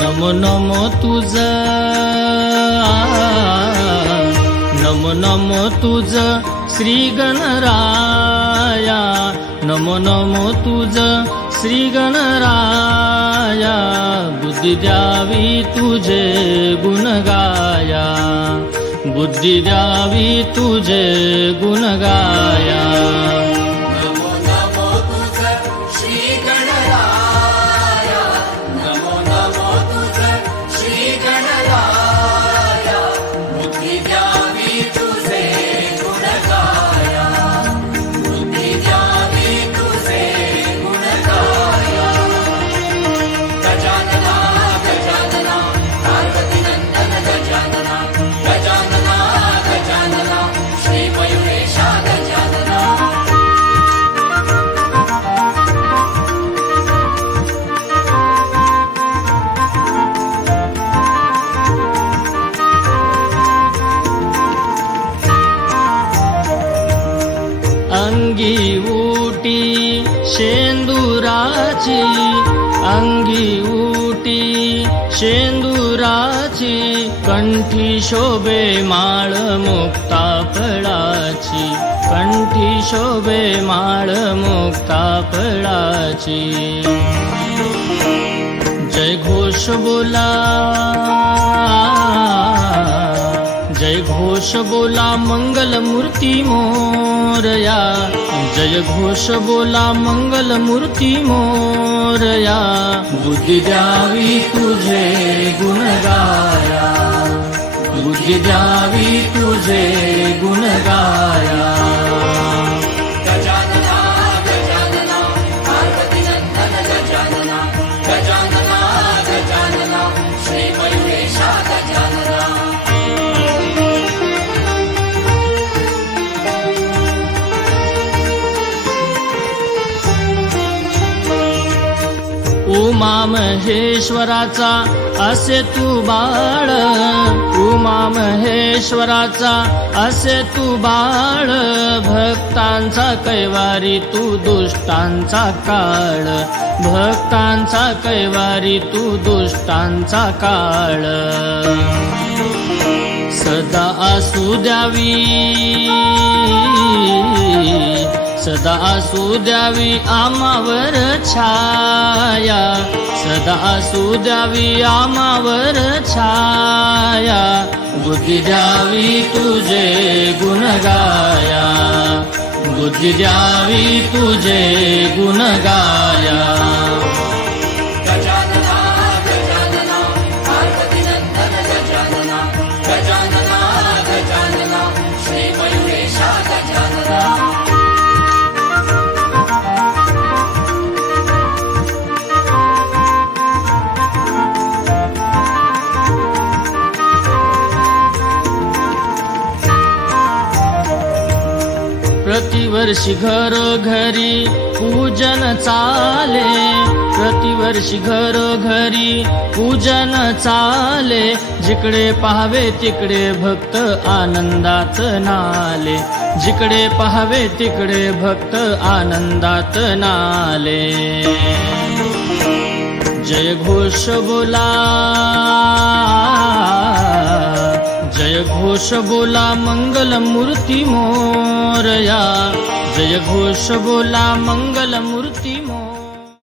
नमो नमो तुझ, नमो नमो तुझ श्री गणराया, नमो नमो तुझ श्री गणराया, बुद्धी द्यावी तुझे गुण गाया, बुद्धी द्यावी तुझे गुण गाया. अंगी उटी शेंदुराची, अंगी उटी शेंदुराची, कंठी शोभे माळ मुक्ता फळाची, कंठी शोभे माळ मुक्ता फळाची. जय घोष बोला, जय घोष बोला मंगल मूर्ती मोरया, जय घोष बोला मंगल मूर्ती मोरया, बुद्धी द्यावी तुझे गुण गाया, बुद्धी द्यावी तुझे गुण गाया. उमा महेश्वराचा असे तू बाळ, उमा महेश्वराचा असे तू बाळ, भक्तांचा कैवारी तू दुष्टांचा काळ, भक्तांचा कैवारी तू दुष्टांचा काळ. सदा असू द्यावी, सदा असू द्यावी आम्हावर छाया, सदा असू द्यावी आम्हावर छाया, बुद्धी द्यावी तुझे गुण गाया, बुद्धी द्यावी तुझे गुण गाया. प्रतिवर्षी घरोघरी पूजन चाले, प्रतिवर्षी घरोघरी पूजन चाले, जिकडे पाहावे तिकडे भक्त आनंदात नाले, जिकडे पाहावे तिकडे भक्त आनंदात नाले. जय घोष बोला, जय घोष बोला मंगल मूर्ती मोरया, जय घोष बोला मंगल मूर्ती मोरया.